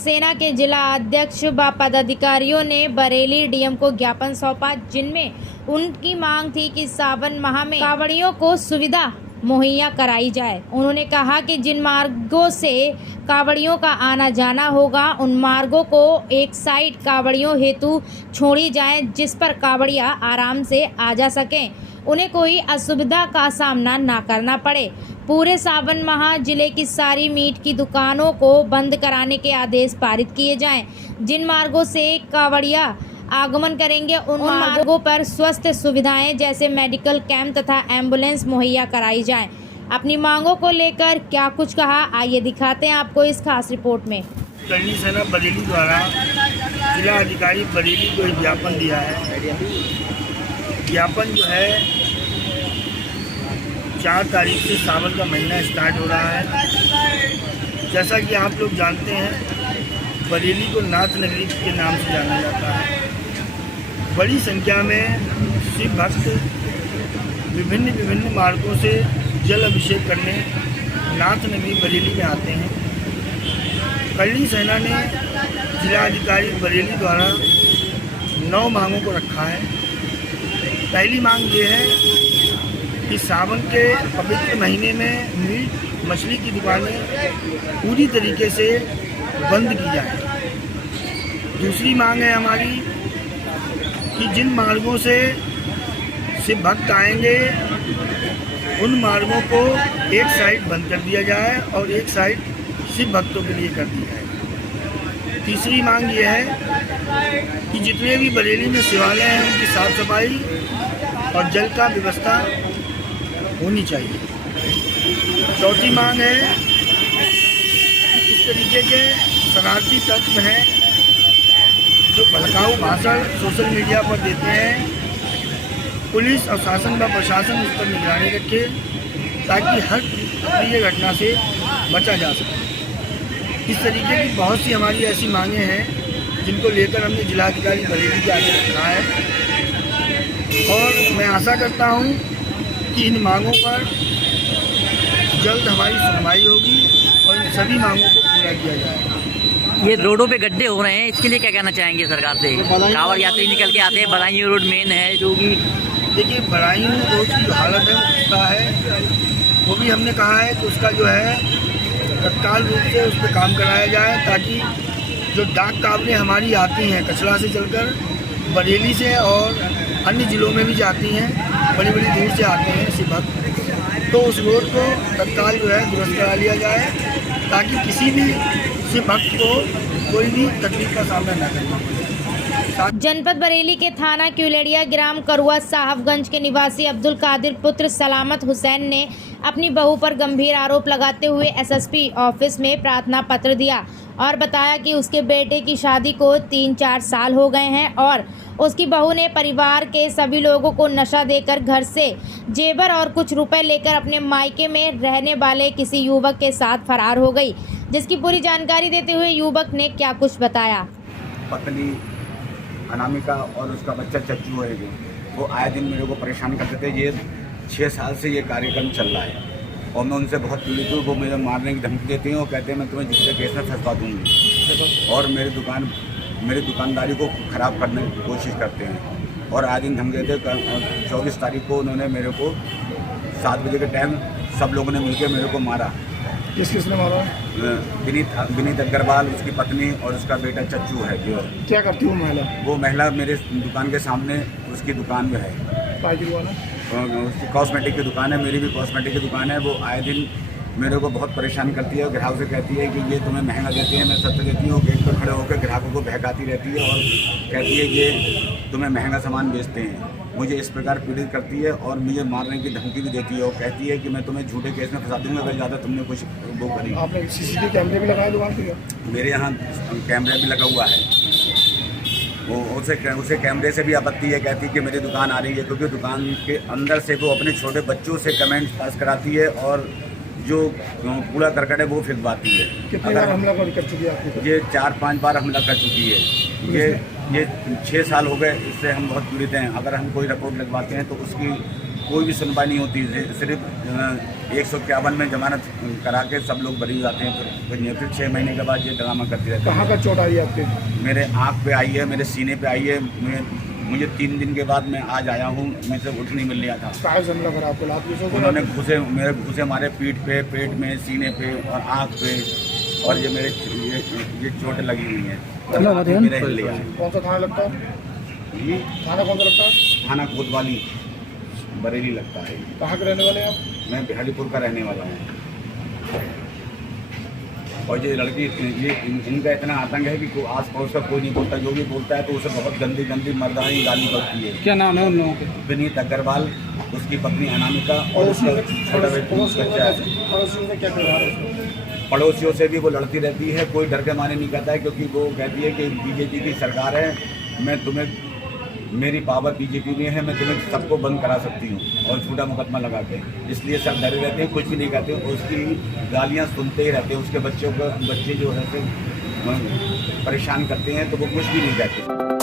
सेना के जिला अध्यक्ष व पदाधिकारियों ने बरेली डीएम को ज्ञापन सौंपा, जिनमें उनकी मांग थी कि सावन माह में कांवड़ियों को सुविधा मुहैया कराई जाए। उन्होंने कहा कि जिन मार्गों से कांवड़ियों का आना जाना होगा, उन मार्गों को एक साइड कांवड़ियों हेतु छोड़ी जाए, जिस पर कांवड़िया आराम से आ जा सकें, उन्हें कोई असुविधा का सामना ना करना पड़े। पूरे सावन माह जिले की सारी मीट की दुकानों को बंद कराने के आदेश पारित किए जाएं। जिन मार्गों से कांवड़िया आगमन करेंगे, उन मार्गों पर स्वास्थ्य सुविधाएं जैसे मेडिकल कैंप तथा एम्बुलेंस मुहैया कराई जाएं। अपनी मांगों को लेकर क्या कुछ कहा, आइए दिखाते हैं आपको इस खास रिपोर्ट में। करनी सेना बरेली द्वारा जिला अधिकारी बरेली को एक ज्ञापन दिया है। ज्ञापन जो है 4 तारीख से सावन का महीना स्टार्ट हो रहा है। जैसा कि आप लोग जानते हैं, बरेली को नाथ नगरी के नाम से जाना जाता है। बड़ी संख्या में शिव भक्त विभिन्न मार्गों से जल अभिषेक करने नाथ नगरी बरेली में आते हैं। करनी सेना ने जिला अधिकारी बरेली द्वारा 9 मांगों को रखा है। पहली मांग ये है कि सावन के पवित्र महीने में मीट मछली की दुकानें पूरी तरीके से बंद की जाए। दूसरी मांग है हमारी कि जिन मार्गों से शिव भक्त आएंगे, उन मार्गों को एक साइड बंद कर दिया जाए और एक साइड शिव भक्तों के लिए कर दी जाए। तीसरी मांग ये है कि जितने भी बरेली में शिवालय हैं, उनकी साफ सफाई और जल का व्यवस्था होनी चाहिए। चौथी मांग है कि इस तरीके के शरारती तत्व हैं जो भड़काऊ भाषण सोशल मीडिया पर देते हैं, पुलिस और शासन व प्रशासन उस पर निगरानी रखे ताकि हर अप्रिय घटना से बचा जा सके। इस तरीके की बहुत सी हमारी ऐसी मांगें हैं जिनको लेकर हमने जिलाधिकारी बरेली के आगे रखा है और मैं आशा करता हूं कि इन मांगों पर जल्द हमारी सुनवाई होगी और इन सभी मांगों को पूरा किया जाएगा। ये रोडों पे गड्ढे हो रहे हैं, इसके लिए क्या कहना चाहेंगे सरकार से? कांवड़ यात्री निकल के आते हैं, बदायूं रोड मेन है जो कि देखिए, बदायूं रोड की जो हालत है उसका है, वो भी हमने कहा है कि उसका जो है तत्काल रूप से उस पर काम कराया जाए, ताकि जो डाक कावड़ें हमारी आती हैं कचरा से चलकर बरेली से और अन्य ज़िलों में भी जाती हैं, बड़ी दूर से आते हैं शिव भक्त, तो उस रोड को तत्काल जो है दुरुस्त करा लिया जाए ताकि किसी भी शिव भक्त को कोई भी तकलीफ का सामना न करना पड़े। जनपद बरेली के थाना क्यूलेड़िया ग्राम करुआ साहबगंज के निवासी अब्दुल कादिर पुत्र सलामत हुसैन ने अपनी बहू पर गंभीर आरोप लगाते हुए एसएसपी ऑफिस में प्रार्थना पत्र दिया और बताया कि उसके बेटे की शादी को 3-4 साल हो गए हैं और उसकी बहू ने परिवार के सभी लोगों को नशा देकर घर से जेवर और कुछ रुपए लेकर अपने मायके में रहने वाले किसी युवक के साथ फरार हो गई, जिसकी पूरी जानकारी देते हुए युवक ने क्या कुछ बताया। पत्नी अनामिका और उसका बच्चा चच्चू है, वो आए दिन मेरे को परेशान करते थे। ये 6 साल से ये कार्यक्रम चल रहा है और मैं उनसे बहुत पीड़ित हूँ। वो मुझे मारने की धमकी देती हैं और कहते हैं मैं तुम्हें जिससे केस में फंसवा दूँगी और मेरी दुकानदारी को ख़राब करने की कोशिश करते हैं। और आज दिन धमकी देते 24 तारीख को उन्होंने मेरे को 7 बजे के टाइम सब लोगों ने मिलकर मेरे को मारा। किसने मारा? विनीत अग्रवाल, उसकी पत्नी और उसका बेटा चच्चू है। जो क्या करती हूँ महिला? वो महिला मेरे दुकान के सामने उसकी दुकान में है, उसकी कॉस्मेटिक की दुकान है, मेरी भी कॉस्मेटिक की दुकान है। वो आए दिन मेरे को बहुत परेशान करती है। ग्राहक से कहती है कि ये तुम्हें महंगा देते हैं, मैं सस्ता देती हूँ। गेट पर खड़े होकर ग्राहकों को बहकाती रहती है और कहती है ये तुम्हें महंगा सामान बेचते हैं। मुझे इस प्रकार पीड़ित करती है और मुझे मारने की धमकी भी देती है और कहती है कि मैं तुम्हें झूठे केस में फंसा दूँगा अगर ज़्यादा तुमने कुछ वो करी। आपने CCTV कैमरे भी लगाए दुकान पे? मेरे यहाँ कैमरा भी लगा हुआ है। वो उसे कैमरे से भी आपत्ति है, कहती है कि मेरी दुकान आ रही है, क्योंकि दुकान के अंदर से वो अपने छोटे बच्चों से कमेंट्स पास कराती है और जो कूड़ा करकट है वो फिरवाती है। कितनी बार हमला कर चुकी है आपकी? ये 4-5 बार हमला कर चुकी है। ये 6 साल हो गए, इससे हम बहुत पीड़ित हैं। अगर हम कोई रिपोर्ट लगवाते हैं तो उसकी कोई भी सुनवाई नहीं होती। सिर्फ 151 में जमानत करा के सब लोग बरी हो जाते हैं। फिर 6 महीने के बाद ये ड्रामा करती रहती है। कहाँ का चोट आई है आपके? मेरे आँख पे आई है, मेरे सीने पे आई है। मुझे 3 दिन के बाद मैं आज आया हूँ, मुझे उठ नहीं मिल रहा था। कहाँ से हमला करा आपको? लात भी से? उन्होंने घुसे मारे पीठ पे, पेट में, सीने पे और आँख पे, और ये मेरे ये चोट लगी हुई है। मेरे हिल लिया है। कौन सा थाना लगता है? ये थाना कौन सा लगता है? थाना कोतवाली बरेली लगता है। कहाँ के रहने वाले हैं आप? मैं बिहारीपुर का रहने वाला हूँ। और ये लड़की इनका इतना आतंक है कि आस पड़ोस का कोई नहीं बोलता। जो भी बोलता है तो उसे बहुत गंदी गंदी मर्दानी गाली पड़ती है। क्या नाम है उन लोगों के? विनीत अग्रवाल, उसकी पत्नी अनामिका और उसका छोटा बच्चा है। पड़ोसियों से क्या व्यवहार है? पड़ोसियों से भी वो लड़ती रहती है, कोई डर के मारे नहीं कहता है, क्योंकि वो कहती है कि बीजेपी की सरकार है, मैं तुम्हें, मेरी पावर बीजेपी में है, मैं तुम्हें सबको बंद करा सकती हूँ, और झूठा मुकदमा लगा के। इसलिए सब डरे रहते हैं, कुछ भी नहीं कहते। उसकी गालियाँ सुनते ही रहते हैं। उसके बच्चे जो है परेशान करते हैं तो वो कुछ भी नहीं कहते।